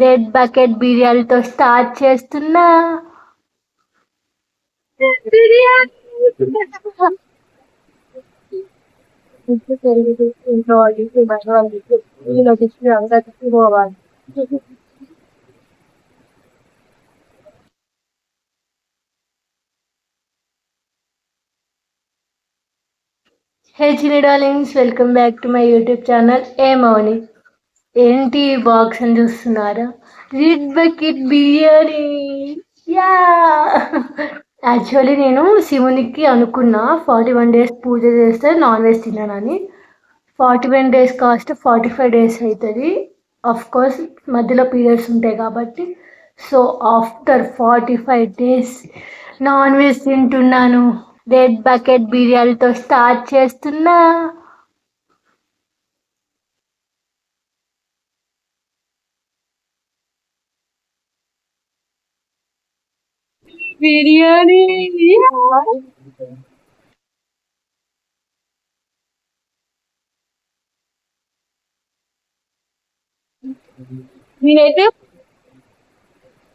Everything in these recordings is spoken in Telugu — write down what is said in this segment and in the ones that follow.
రెడ్ బకెట్ బిర్యానీతో స్టార్ట్ చేస్తున్నా. బిర్యానీ హే చిన్ని darlings, welcome back to my YouTube channel ఏ మౌని. ఏంటి బాక్స్ అని చూస్తున్నారా? Red bucket biryani. Yeah actually నేను శివునికి అనుకున్నా 41 days పూజ చేస్తే నాన్ వెజ్ తిన్నానని. 41 days కాస్ట్ 45 days అవుతుంది. ఆఫ్ కోర్స్ మధ్యలో పీరియడ్స్ ఉంటాయి కాబట్టి. So after 45 days non veg తింటున్నాను. రెడ్ బకెట్ బిర్యానీతో స్టార్ట్ చేస్తున్నా. బిర్యానీ నేనైతే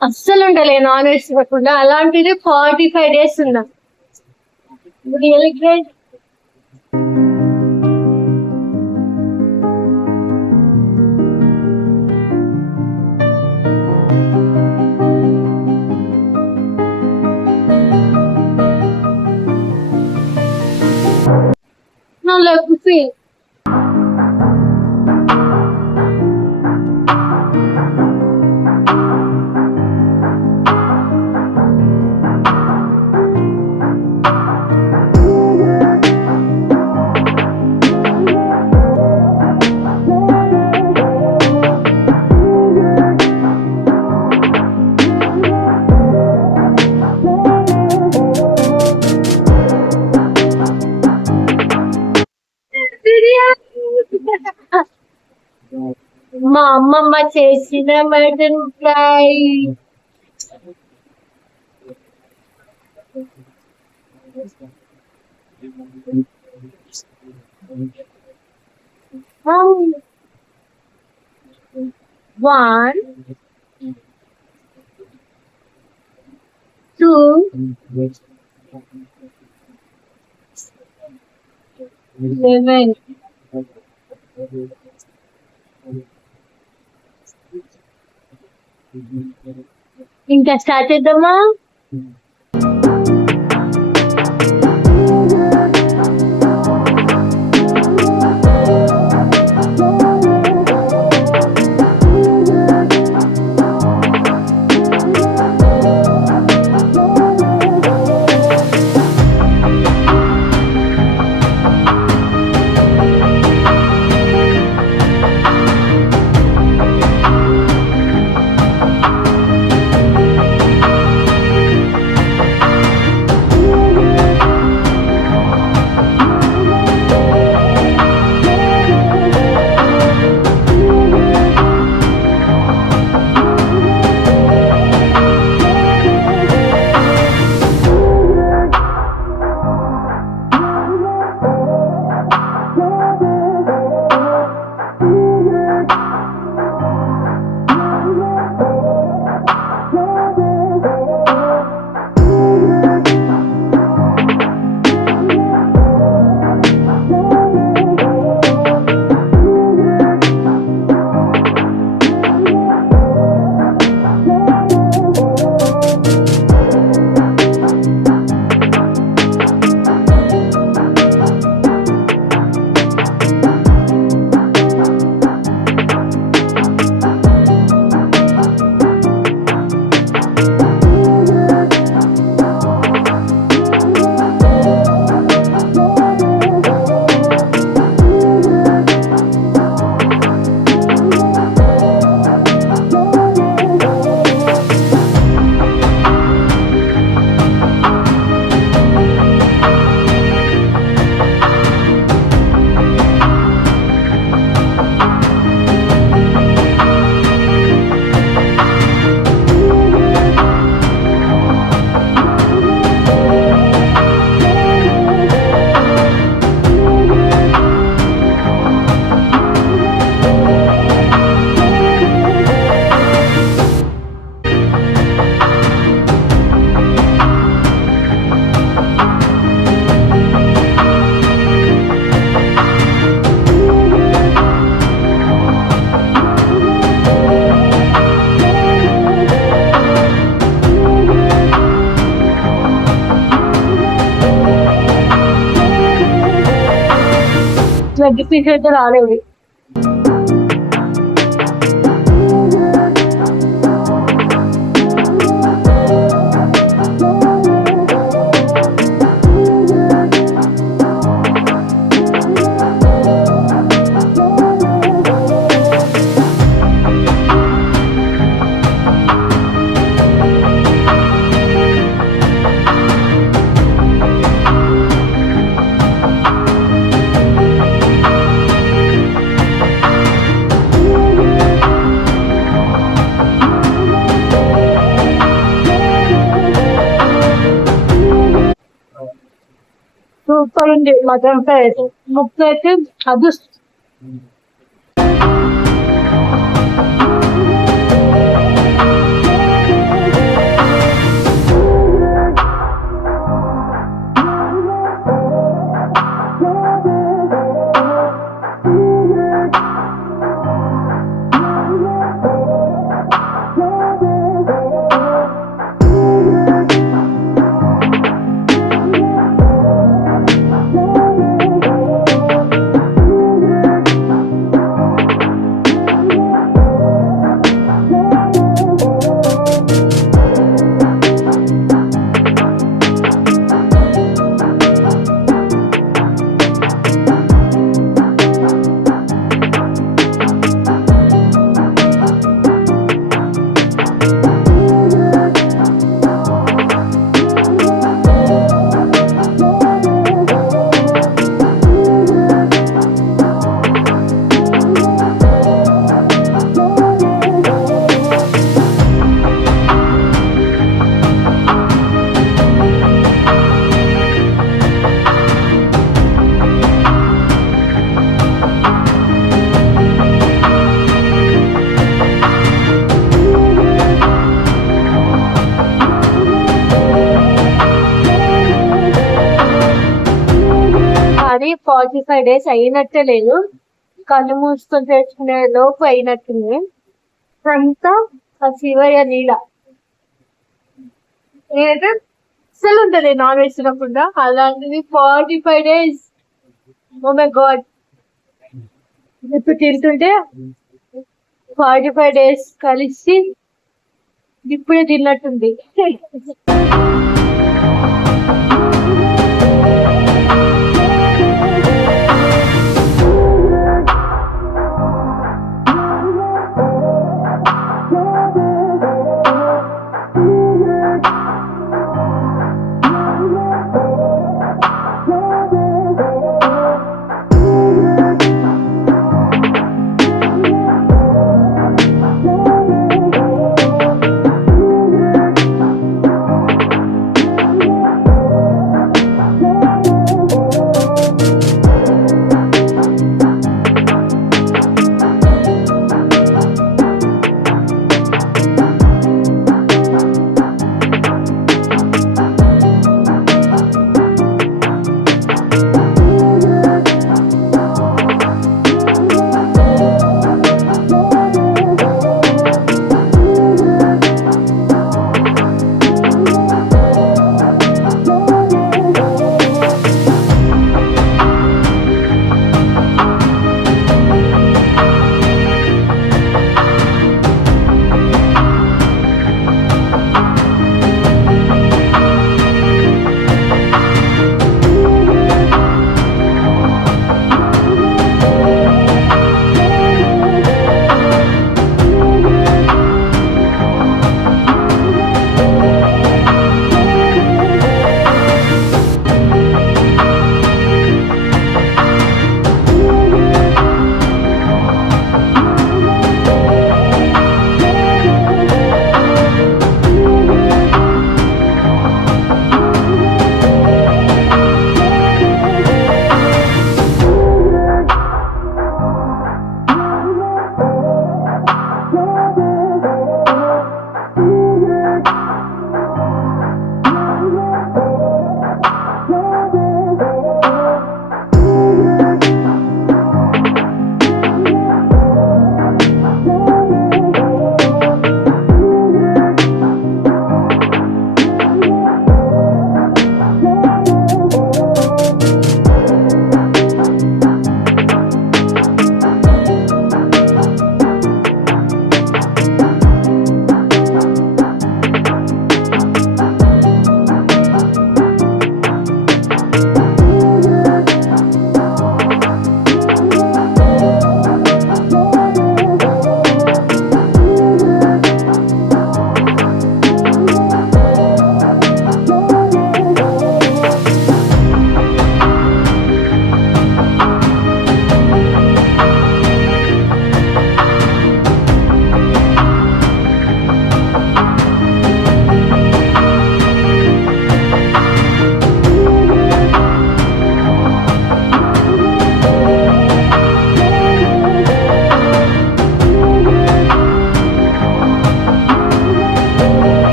అస్సలు ఉండలే నాన్ వెజ్ తినకుండా, అలాంటిది 45 days ఉన్నా. Really great. No, look, see. మా అమ్మమ్మ చేసిన mutton fry. One, two, seven. ఇంకా స్టార్ట్ చేద్దామా? ఎగ్ పీస్ అయితే రాలేదు. సూపర్ ఉంది మటన్ ఫ్రై అయితే. ముక్క అయితే అది అది 45 days అయినట్టే లేదు. కళ్ళు మూసుకొని తెచ్చుకునే లోపు అయినట్టుంది. అంతా ఆ శివయ్య నీళ్ళ నేనైతే అసలు ఉంటుంది నాన్ వెజ్ తినకుండా. అలాంటిది 45 days. Oh my God. ఇప్పుడు తింటుంటే 45 days కలిసి ఇప్పుడే తిన్నట్టుంది.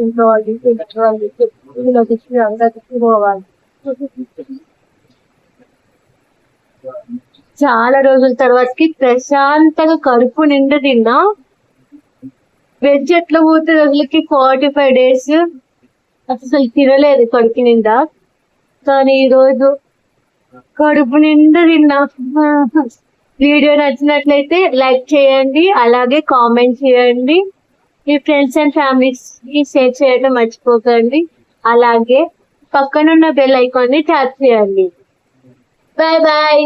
ఇంట్లో వాళ్ళు పెట్టుకోవాలి ఇంట్లో తెచ్చి అందరికి పోవాలి. చాలా రోజుల తర్వాతకి ప్రశాంతంగా కడుపు నిండా తిన్నా. వెజ్ ఎట్లా పోతుంది అసలుకి 45 days అసలు తినలేదు కడుపు నిండా. కానీ ఈరోజు కడుపు నిండా తిన్నా. వీడియో నచ్చినట్లయితే లైక్ చేయండి, అలాగే కామెంట్ చేయండి, మీ ఫ్రెండ్స్ అండ్ ఫ్యామిలీస్ కి షేర్ చేయడం మర్చిపోకండి. అలాగే పక్కనున్న బెల్ ఐకాన్ ని ట్యాప్ చేయండి. Bye bye.